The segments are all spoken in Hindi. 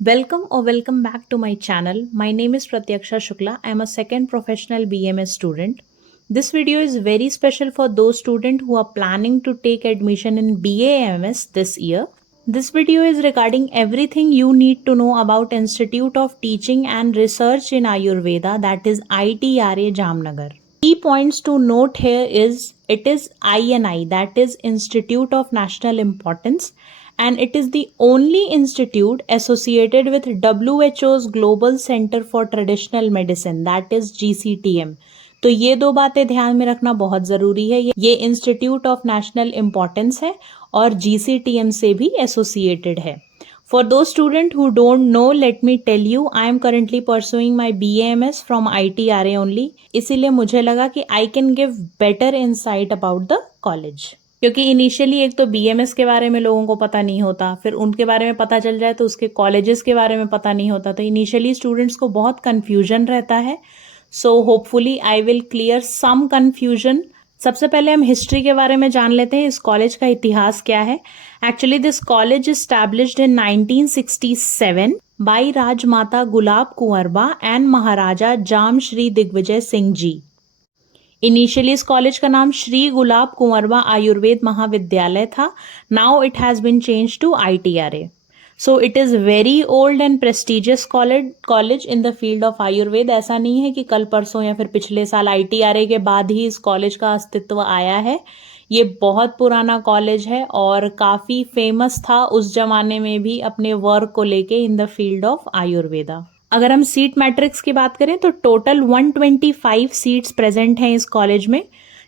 Welcome back to my channel. My name is Pratyaksha Shukla. I am a second professional BMS student. This video is very special for those students who are planning to take admission in BAMS this year. This video is regarding everything you need to know about Institute of Teaching and Research in Ayurveda, that is ITRA Jamnagar. Key points to note here is it is INI, that is Institute of National Importance, and it is the only institute associated with WHO's Global Center for Traditional Medicine, that is GCTM. तो ये दो बातें ध्यान में रखना बहुत ज़रूरी है. ये इंस्टीट्यूट ऑफ नेशनल इम्पॉर्टेंस है और GCTM से भी एसोसिएटेड है. For those students who don't know, let me tell you, I am currently pursuing my BAMS from ITRA only. इसीलिए मुझे लगा कि I can give better insight about the college. क्योंकि इनिशियली एक तो BMS के बारे में लोगों को पता नहीं होता, फिर उनके बारे में पता चल जाए तो उसके कॉलेजेस के बारे में पता नहीं होता, तो इनिशियली स्टूडेंट्स को बहुत कन्फ्यूजन रहता है. So hopefully I will clear some confusion. सबसे पहले हम हिस्ट्री के बारे में जान लेते हैं, इस कॉलेज का इतिहास क्या है. Actually this college established in 1967 by Rajmata Gulab Kunvarba and Maharaja Jam Shri Digvijay Singh ji. Initially इस कॉलेज का नाम श्री गुलाब कुंवरबा आयुर्वेद महाविद्यालय था. Now it has been change to ITRA. So it is very old and prestigious college in the field of Ayurveda. ऐसा नहीं है कि कल परसों या फिर पिछले साल ITRA के बाद ही इस कॉलेज का अस्तित्व आया है. ये बहुत पुराना कॉलेज है और काफ़ी फेमस था उस जमाने में भी अपने वर्क को लेके इन द फील्ड ऑफ आयुर्वेदा. अगर हम सीट मैट्रिक्स की बात करें तो टोटल 125 सीट्स प्रेजेंट हैं इस कॉलेज में,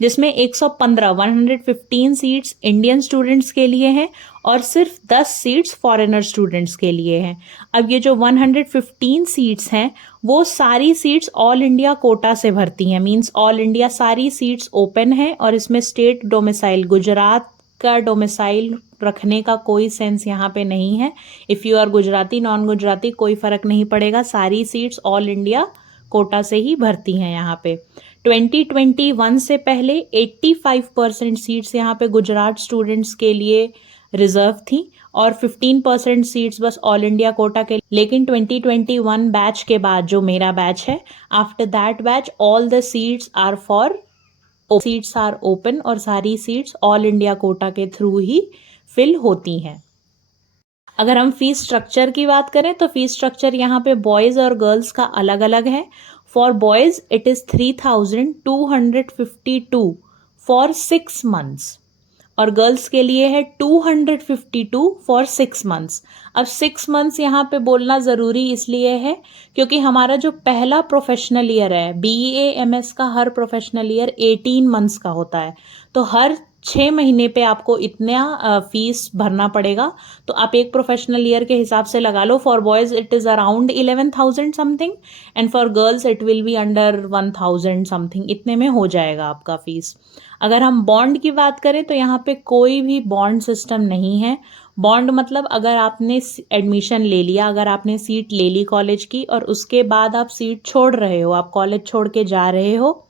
जिसमें 115 सीट्स इंडियन स्टूडेंट्स के लिए हैं और सिर्फ 10 सीट्स फॉरेनर स्टूडेंट्स के लिए हैं. अब ये जो 115 सीट्स हैं वो सारी सीट्स ऑल इंडिया कोटा से भरती हैं. मींस ऑल इंडिया सारी सीट्स ओपन हैं और इसमें स्टेट डोमिसाइल गुजरात का डोमिसाइल रखने का कोई सेंस यहाँ पे नहीं है. If you are Gujarati non Gujarati कोई फ़र्क नहीं पड़ेगा, सारी सीट्स ऑल इंडिया कोटा से ही भरती हैं यहाँ पे. 2021 से पहले 85% सीट्स यहाँ पे गुजरात स्टूडेंट्स के लिए रिजर्व थी और 15% सीट्स बस ऑल इंडिया कोटा के. लेकिन 2021 बैच के बाद जो मेरा बैच है, after that batch all the seats are open और सारी सीट्स ऑल इंडिया कोटा के थ्रू ही फिल होती हैं. अगर हम फीस स्ट्रक्चर की बात करें तो फीस स्ट्रक्चर यहाँ पे बॉयज़ और गर्ल्स का अलग अलग है. For boys it is 3252 for 6 months और गर्ल्स के लिए है 252 फॉर 6 मंथ्स. अब 6 मंथ्स यहाँ पे बोलना ज़रूरी इसलिए है क्योंकि हमारा जो पहला प्रोफेशनल ईयर है, BAMS का हर प्रोफेशनल ईयर 18 मंथ्स का होता है. तो हर 6 महीने पे आपको इतना फीस भरना पड़ेगा. तो आप एक प्रोफेशनल ईयर के हिसाब से लगा लो. For boys it is around 11,000 something and for girls it will be under 1,000 something. इतने में हो जाएगा आपका फीस. अगर हम बॉन्ड की बात करें तो यहाँ पे कोई भी बॉन्ड सिस्टम नहीं है. बॉन्ड मतलब अगर आपने एडमिशन ले लिया, अगर आपने सीट ले ली कॉलेज की और उसके बाद आप सीट छोड़ रहे हो, आप कॉलेज छोड़ के जा रहे हो,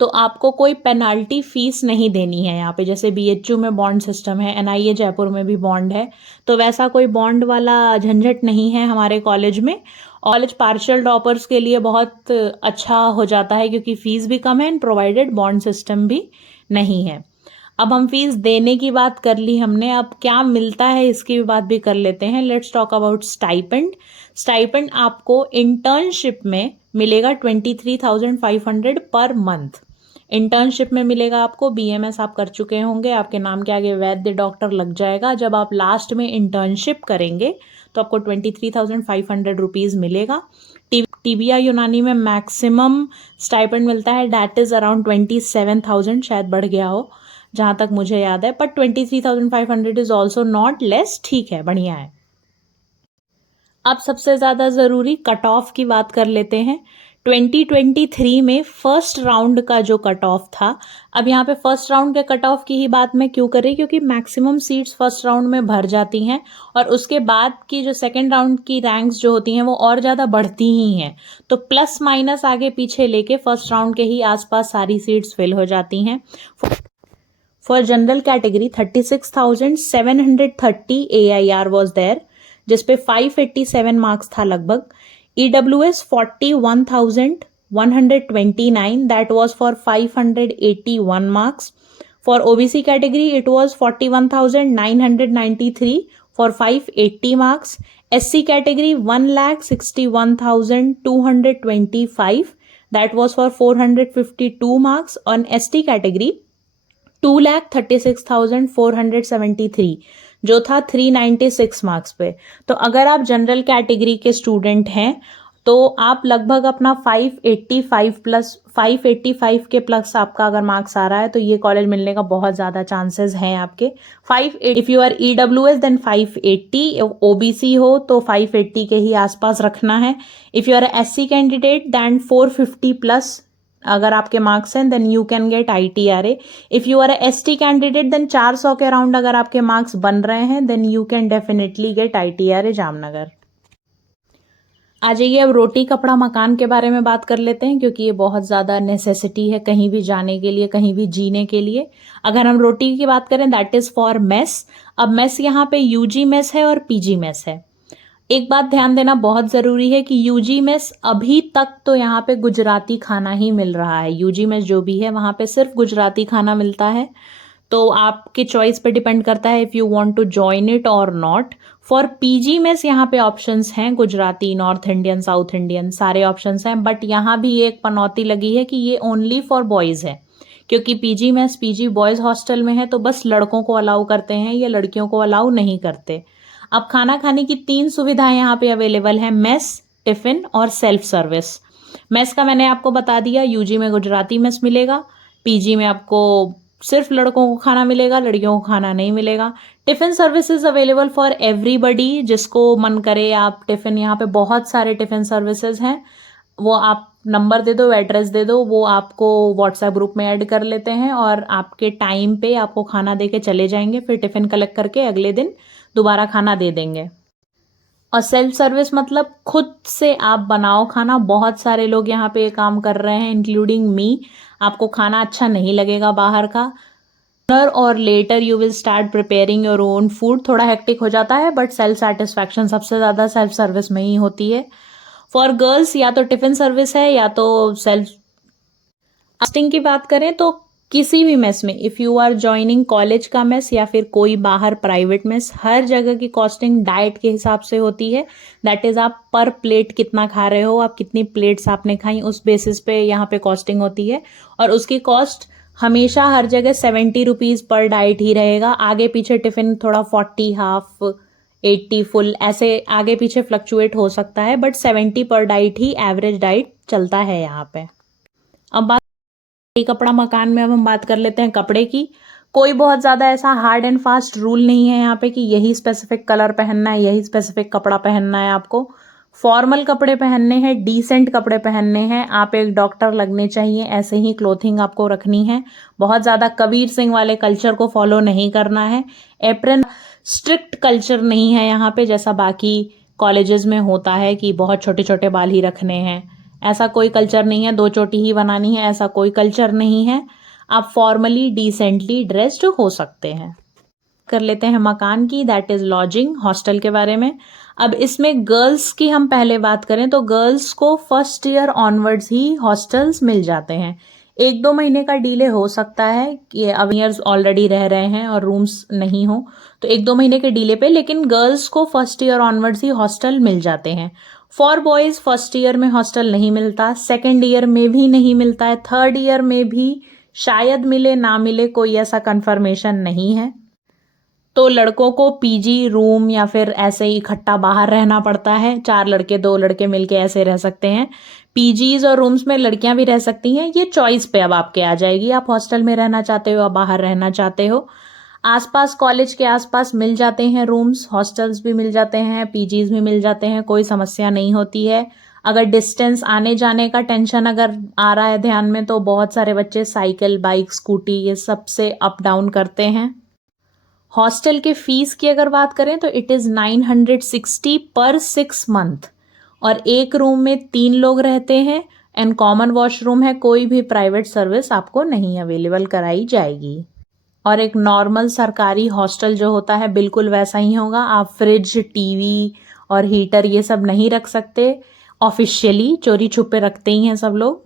तो आपको कोई पेनाल्टी फीस नहीं देनी है यहाँ पे. जैसे BHU में बॉन्ड सिस्टम है, NIA जयपुर में भी बॉन्ड है, तो वैसा कोई बॉन्ड वाला झंझट नहीं है हमारे कॉलेज में. कॉलेज पार्शियल ड्रॉपर्स के लिए बहुत अच्छा हो जाता है क्योंकि फ़ीस भी कम है एंड प्रोवाइडेड बॉन्ड सिस्टम भी नहीं है. अब हम फीस देने की बात कर ली हमने, अब क्या मिलता है इसकी भी बात भी कर लेते हैं. Let's talk about stipend. Stipend आपको इंटर्नशिप में मिलेगा 23,500 पर मंथ. इंटर्नशिप में मिलेगा आपको. BMS आप कर चुके होंगे, आपके नाम के आगे वैद्य डॉक्टर लग जाएगा. जब आप लास्ट में इंटर्नशिप करेंगे तो आपको 23,500 रुपीज़ मिलेगा. TBI यूनानी में मैक्सिमम स्टाइपेंड मिलता है, डैट इज़ अराउंड 27,000, शायद बढ़ गया हो जहाँ तक मुझे याद है, but 23,500 is also not less. ठीक है, बढ़िया है. अब सबसे ज़्यादा ज़रूरी कट ऑफ की बात कर लेते हैं. 2023 में फर्स्ट राउंड का जो कट ऑफ था, अब यहाँ पे फर्स्ट राउंड के कट ऑफ की ही बात मैं क्यों कर रही, क्योंकि मैक्सिमम सीट्स फर्स्ट राउंड में भर जाती हैं और उसके बाद की जो सेकंड राउंड की रैंक्स जो होती हैं वो और ज़्यादा बढ़ती ही हैं. तो प्लस माइनस आगे पीछे लेके फर्स्ट राउंड के ही आसपास सारी सीट्स फिल हो जाती हैं. For general category 36,730 AIR was there. जिसपे 587 मार्क्स था लगभग. EWS 41,129, that was for 581 marks. For OBC category it was 41,993 for 580 marks. SC category 1,61,225, that was for 452 marks. On ST category 2,36,473 जो था 396 मार्क्स पे. तो अगर आप जनरल कैटेगरी के स्टूडेंट हैं तो आप लगभग अपना 585 के प्लस आपका अगर मार्क्स आ रहा है तो ये कॉलेज मिलने का बहुत ज़्यादा चांसेस हैं आपके. 580 if you are EWS then 580, OBC हो तो 580 के ही आसपास रखना है. If you are SC candidate then 450 plus अगर आपके मार्क्स हैं then you can get ITRA. If you are ST candidate then 400 के अराउंड अगर आपके मार्क्स बन रहे हैं then you can definitely get ITRA Jamnagar. आ जाइए अब रोटी कपड़ा मकान के बारे में बात कर लेते हैं, क्योंकि ये बहुत ज़्यादा नेसेसिटी है कहीं भी जाने के लिए, कहीं भी जीने के लिए. अगर हम रोटी की बात करें दैट इज़ फॉर मेस. अब मेस यहाँ पे UG मेस है और PG मेस है. एक बात ध्यान देना बहुत ज़रूरी है कि UG मेस अभी तक तो यहाँ पे गुजराती खाना ही मिल रहा है. UG मेस जो भी है वहाँ पे सिर्फ गुजराती खाना मिलता है. तो आपके चॉइस पे डिपेंड करता है if you want to join it और नॉट. फॉर PG मेस यहाँ पे ऑप्शंस हैं Gujarati, north Indian, south Indian, सारे ऑप्शंस हैं. बट यहाँ भी एक पनौती लगी है कि ये ओनली फॉर बॉयज़ है, क्योंकि PG mess PG boys hostel में है तो बस लड़कों को अलाउ करते हैं, ये लड़कियों को अलाउ नहीं करते. अब खाना खाने की 3 सुविधाएं यहाँ पे अवेलेबल हैं, मेस, टिफ़िन और सेल्फ सर्विस. मेस का मैंने आपको बता दिया, UG में गुजराती मेस मिलेगा, PG में आपको सिर्फ लड़कों को खाना मिलेगा, लड़कियों को खाना नहीं मिलेगा. Tiffin services available for everybody, जिसको मन करे आप टिफ़िन, यहाँ पे बहुत सारे टिफ़िन सर्विसेज हैं. वो आप नंबर दे दो, एड्रेस दे दो, वो आपको व्हाट्सएप ग्रुप में ऐड कर लेते हैं और आपके टाइम पे आपको खाना दे के चले जाएंगे. फिर टिफ़िन कलेक्ट करके अगले दिन दोबारा खाना दे देंगे. और सेल्फ सर्विस मतलब खुद से आप बनाओ खाना. बहुत सारे लोग यहाँ पे काम कर रहे हैं इंक्लूडिंग मी. आपको खाना अच्छा नहीं लगेगा बाहर का, और later you will start preparing your own food. थोड़ा हेक्टिक हो जाता है बट सेल्फ सेटिस्फैक्शन सबसे ज़्यादा सेल्फ सर्विस में ही होती है. फॉर गर्ल्स या तो टिफ़िन सर्विस है या तो सेल्फ. कॉस्टिंग की बात करें तो किसी भी मेस में, if you are joining college का मेस या फिर कोई बाहर प्राइवेट मेस, हर जगह की कॉस्टिंग डाइट के हिसाब से होती है. दैट इज़ आप पर प्लेट कितना खा रहे हो, आप कितनी प्लेट्स आपने खाई, उस बेसिस पे यहाँ पे कॉस्टिंग होती है. और उसकी कॉस्ट हमेशा हर जगह 70 रुपीज़ पर डाइट ही रहेगा. आगे पीछे टिफ़िन थोड़ा 40, हाफ, 80, फुल, ऐसे आगे पीछे फ्लक्चुएट हो सकता है, बट 70 पर डाइट ही एवरेज डाइट चलता है यहाँ पे. अब बात कपड़ा मकान में अब हम बात कर लेते हैं कपड़े की. कोई बहुत ज़्यादा ऐसा हार्ड एंड फास्ट रूल नहीं है यहाँ पे कि यही स्पेसिफिक कलर पहनना है, यही स्पेसिफिक कपड़ा पहनना है. आपको फॉर्मल कपड़े पहनने हैं, डिसेंट कपड़े पहनने हैं, आप एक डॉक्टर लगने चाहिए, ऐसे ही क्लोथिंग आपको रखनी है. बहुत ज़्यादा कबीर सिंह वाले कल्चर को फॉलो नहीं करना है. एप्रन स्ट्रिक्ट कल्चर नहीं है यहाँ पे, जैसा बाकी कॉलेजेस में होता है कि बहुत छोटे छोटे बाल ही रखने हैं. ऐसा कोई कल्चर नहीं है. 2 चोटी ही बनानी है, ऐसा कोई कल्चर नहीं है. आप फॉर्मली डिसेंटली ड्रेस्ड हो सकते हैं. कर लेते हैं मकान की, दैट इज़ लॉजिंग, हॉस्टल के बारे में. अब इसमें गर्ल्स की हम पहले बात करें तो गर्ल्स को फर्स्ट ईयर ऑनवर्ड्स ही हॉस्टल्स मिल जाते हैं. 1-2 महीने का डिले हो सकता है कि अब ईयर्स ऑलरेडी रह रहे हैं और रूम्स नहीं हो तो 1-2 महीने के डिले पे, लेकिन गर्ल्स को फर्स्ट ईयर ऑनवर्ड्स ही हॉस्टल मिल जाते हैं. फॉर बॉयज़ फर्स्ट ईयर में हॉस्टल नहीं मिलता, सेकेंड ईयर में भी नहीं मिलता है, थर्ड ईयर में भी शायद मिले ना मिले, कोई ऐसा कन्फर्मेशन नहीं है. तो लड़कों को PG रूम या फिर ऐसे ही इकट्ठा बाहर रहना पड़ता है. 4 लड़के 2 लड़के मिलके ऐसे रह सकते हैं. PGs और रूम्स में लड़कियां भी रह सकती हैं, ये चॉइस पे अब आपके आ जाएगी, आप हॉस्टल में रहना चाहते हो या बाहर रहना चाहते हो. आसपास कॉलेज के आसपास मिल जाते हैं रूम्स, हॉस्टल्स भी मिल जाते हैं, PGs भी मिल जाते हैं, कोई समस्या नहीं होती है. अगर डिस्टेंस आने जाने का टेंशन अगर आ रहा है ध्यान में तो बहुत सारे बच्चे साइकिल, बाइक, स्कूटी ये सब से अप डाउन करते हैं. हॉस्टल के फीस की अगर बात करें तो इट इज़ 960 पर 6 मंथ और एक रूम में 3 लोग रहते हैं एंड कॉमन वॉशरूम है. कोई भी प्राइवेट सर्विस आपको नहीं अवेलेबल कराई जाएगी. और एक नॉर्मल सरकारी हॉस्टल जो होता है बिल्कुल वैसा ही होगा। आप फ्रिज, टीवी और हीटर ये सब नहीं रख सकते। ऑफिशियली चोरी छुपे रखते ही हैं सब लोग।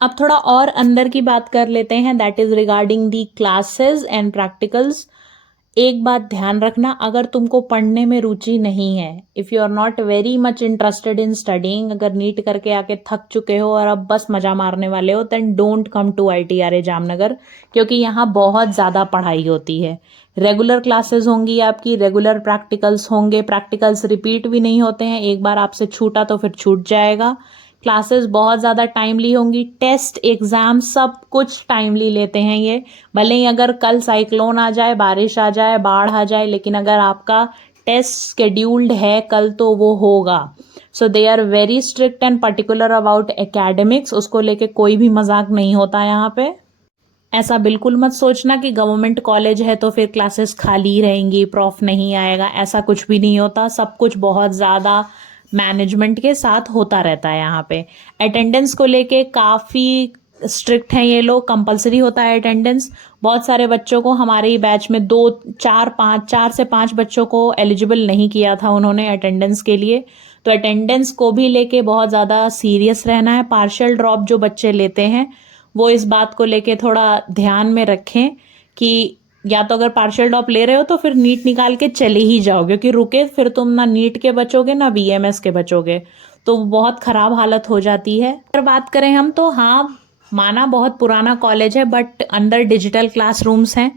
अब थोड़ा और अंदर की बात कर लेते हैं, that is regarding the classes and practicals. एक बात ध्यान रखना, अगर तुमको पढ़ने में रुचि नहीं है, if you are not very much interested in studying, अगर नीट करके आके थक चुके हो और अब बस मजा मारने वाले हो, then don't come to ITRA Jamnagar, क्योंकि यहाँ बहुत ज़्यादा पढ़ाई होती है। रेगुलर क्लासेस होंगी आपकी, रेगुलर प्रैक्टिकल्स होंगे, प्रैक्टिकल्स रिपीट भी नहीं होते हैं, एक बार आपसे छूटा तो फिर छूट जाएगा। क्लासेस बहुत ज़्यादा टाइमली होंगी, टेस्ट एग्ज़ाम सब कुछ टाइमली लेते हैं ये। भले ही अगर कल साइक्लोन आ जाए, बारिश आ जाए, बाढ़ आ जाए, लेकिन अगर आपका टेस्ट स्केड्यूल्ड है कल तो वो होगा। So they are very strict and particular about academics, उसको लेके कोई भी मजाक नहीं होता यहाँ पे। ऐसा बिल्कुल मत सोचना कि गवर्नमेंट कॉलेज है तो फिर क्लासेस खाली रहेंगी, प्रॉफ नहीं आएगा, ऐसा कुछ भी नहीं होता। सब कुछ बहुत ज़्यादा मैनेजमेंट के साथ होता रहता है यहाँ पे। अटेंडेंस को लेके काफ़ी स्ट्रिक्ट हैं ये लोग, कंपलसरी होता है अटेंडेंस। बहुत सारे बच्चों को हमारे ही बैच में 4 से 5 बच्चों को एलिजिबल नहीं किया था उन्होंने अटेंडेंस के लिए। तो अटेंडेंस को भी लेके बहुत ज़्यादा सीरियस रहना है। पार्शियल ड्रॉप जो बच्चे लेते हैं वो इस बात को लेके थोड़ा ध्यान में रखें कि या तो अगर पार्शियल ड्रॉप ले रहे हो तो फिर नीट निकाल के चले ही जाओ, क्योंकि रुके फिर तुम ना नीट के बचोगे ना BMS के बचोगे, तो बहुत ख़राब हालत हो जाती है। अगर बात करें हम तो हाँ, माना बहुत पुराना कॉलेज है बट अंदर डिजिटल क्लासरूम्स हैं।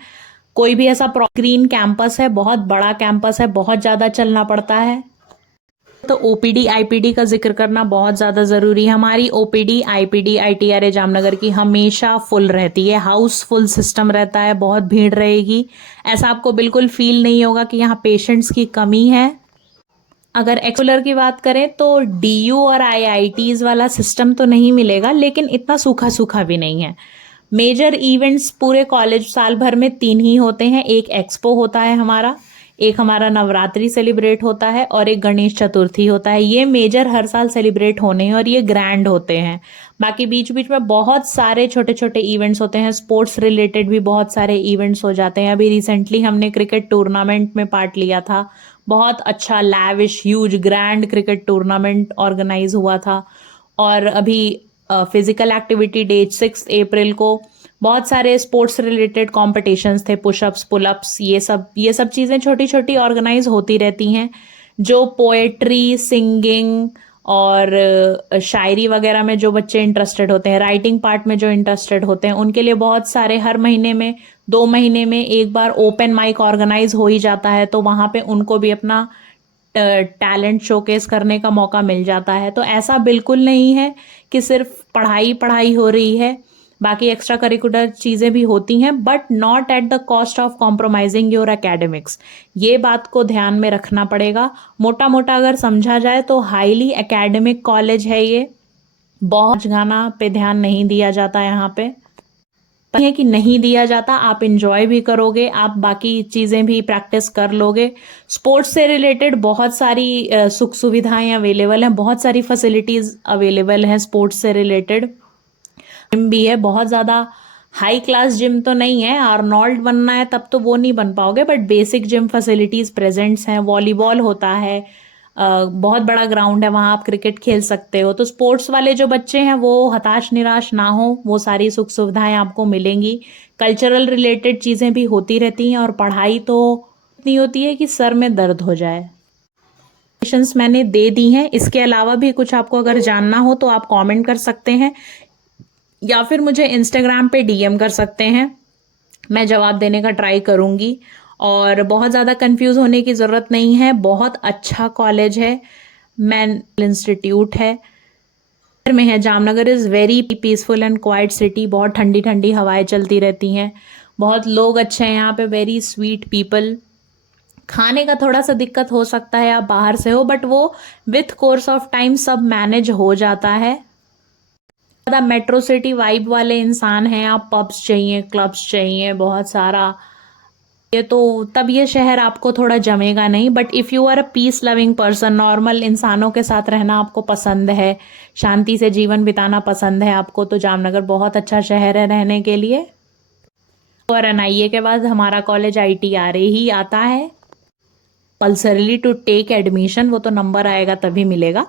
कोई भी ऐसा ग्रीन कैंपस है, बहुत बड़ा कैंपस है, बहुत ज़्यादा चलना पड़ता है। तो OPD IPD का जिक्र करना बहुत ज़्यादा ज़रूरी है। हमारी OPD IPD ITRA जामनगर की हमेशा फुल रहती है, हाउसफुल सिस्टम रहता है, बहुत भीड़ रहेगी। ऐसा आपको बिल्कुल फील नहीं होगा कि यहाँ पेशेंट्स की कमी है। अगर एक्सुलर की बात करें तो DU और IITs वाला सिस्टम तो नहीं मिलेगा, लेकिन इतना सूखा सूखा भी नहीं है। मेजर इवेंट्स पूरे कॉलेज साल भर में 3 ही होते हैं। एक एक्सपो होता है हमारा, एक हमारा नवरात्रि सेलिब्रेट होता है और एक गणेश चतुर्थी होता है। ये मेजर हर साल सेलिब्रेट होने हैं और ये ग्रैंड होते हैं। बाकी बीच बीच में बहुत सारे छोटे छोटे इवेंट्स होते हैं, स्पोर्ट्स रिलेटेड भी बहुत सारे इवेंट्स हो जाते हैं। अभी रिसेंटली हमने क्रिकेट टूर्नामेंट में पार्ट लिया था, बहुत अच्छा lavish huge grand cricket tournament organise हुआ था। और अभी फिजिकल एक्टिविटी डे 6 अप्रैल को बहुत सारे स्पोर्ट्स रिलेटेड कॉम्पिटिशन्स थे, पुशअप्स, पुलअप्स, ये सब चीज़ें छोटी छोटी ऑर्गेनाइज होती रहती हैं। जो पोएट्री, सिंगिंग और शायरी वगैरह में जो बच्चे इंटरेस्टेड होते हैं, राइटिंग पार्ट में जो इंटरेस्टेड होते हैं, उनके लिए बहुत सारे हर महीने में 2 महीने में एक बार ओपन माइक ऑर्गेनाइज हो ही जाता है, तो वहाँ पे उनको भी अपना टैलेंट शोकेस करने का मौका मिल जाता है। तो ऐसा बिल्कुल नहीं है कि सिर्फ पढ़ाई पढ़ाई हो रही है, बाकी एक्स्ट्रा करिकुलर चीज़ें भी होती हैं, but not at the cost of compromising your academics. ये बात को ध्यान में रखना पड़ेगा। मोटा मोटा अगर समझा जाए तो हाईली एकेडमिक कॉलेज है ये, बहुत गाना पे ध्यान नहीं दिया जाता यहाँ पे। है कि नहीं दिया जाता, आप इंजॉय भी करोगे, आप बाकी चीज़ें भी प्रैक्टिस कर लोगे। स्पोर्ट्स से रिलेटेड बहुत सारी सुख सुविधाएं अवेलेबल हैं, बहुत सारी फैसिलिटीज़ अवेलेबल हैं स्पोर्ट्स से रिलेटेड। जिम भी है, बहुत ज़्यादा हाई क्लास जिम तो नहीं है, आर्नोल्ड बनना है तब तो वो नहीं बन पाओगे, but basic gym facilities presents हैं। वॉलीबॉल होता है, बहुत बड़ा ग्राउंड है, वहाँ आप क्रिकेट खेल सकते हो। तो स्पोर्ट्स वाले जो बच्चे हैं वो हताश निराश ना हो, वो सारी सुख सुविधाएं आपको मिलेंगी। कल्चरल रिलेटेड चीज़ें भी होती रहती हैं और पढ़ाई तो इतनी होती है कि सर में दर्द हो जाए। क्वेश्चंस मैंने दे दी हैं, इसके अलावा भी कुछ आपको अगर जानना हो तो आप कमेंट कर सकते हैं या फिर मुझे इंस्टाग्राम पे DM कर सकते हैं, मैं जवाब देने का ट्राई करूँगी। और बहुत ज़्यादा कंफ्यूज होने की ज़रूरत नहीं है, बहुत अच्छा कॉलेज है, मैन इंस्टीट्यूट है में है। Jamnagar is very peaceful and quite city, बहुत ठंडी ठंडी हवाएं चलती रहती हैं, बहुत लोग अच्छे हैं यहाँ पे, वेरी स्वीट पीपल। खाने का थोड़ा सा दिक्कत हो सकता है, आप बाहर से हो, बट वो विथ कोर्स ऑफ टाइम सब मैनेज हो जाता है। ज़्यादा मेट्रो सिटी वाइब वाले इंसान हैं आप, पब्स चाहिए, क्लब्स चाहिए बहुत सारा, ये तो तब ये शहर आपको थोड़ा जमेगा नहीं। But if you are a peace loving person, normal इंसानों के साथ रहना आपको पसंद है, शांति से जीवन बिताना पसंद है आपको, तो जामनगर बहुत अच्छा शहर है रहने के लिए। और एनआईए के बाद हमारा कॉलेज आईटीआरए ही आता है। कंपल्सरीली टू टेक एडमिशन, वो तो नंबर आएगा तभी मिलेगा।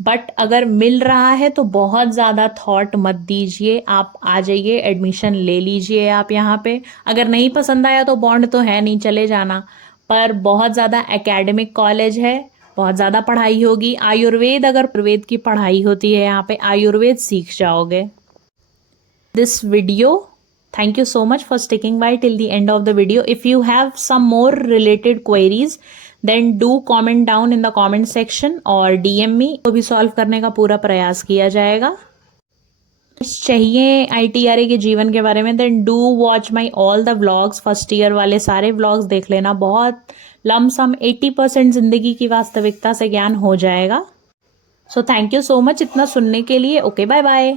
बट अगर मिल रहा है तो बहुत ज़्यादा थॉट मत दीजिए, आप आ जाइए, एडमिशन ले लीजिए आप यहाँ पे। अगर नहीं पसंद आया तो बॉन्ड तो है नहीं, चले जाना। पर बहुत ज़्यादा एकेडमिक कॉलेज है, बहुत ज़्यादा पढ़ाई होगी। आयुर्वेद, अगर आयुर्वेद की पढ़ाई होती है यहाँ पे, आयुर्वेद सीख जाओगे। This video, thank you so much for sticking by till the end of the video. If you have some more related queries, then do comment down in the comment section और DM me, तो भी सॉल्व करने का पूरा प्रयास किया जाएगा। चाहिए ITRA के जीवन के बारे में, then do watch my all the vlogs. First year वाले सारे व्लॉग्स देख लेना, बहुत लमसम 80% जिंदगी की वास्तविकता से ज्ञान हो जाएगा। So thank you so much इतना सुनने के लिए। Okay, bye bye.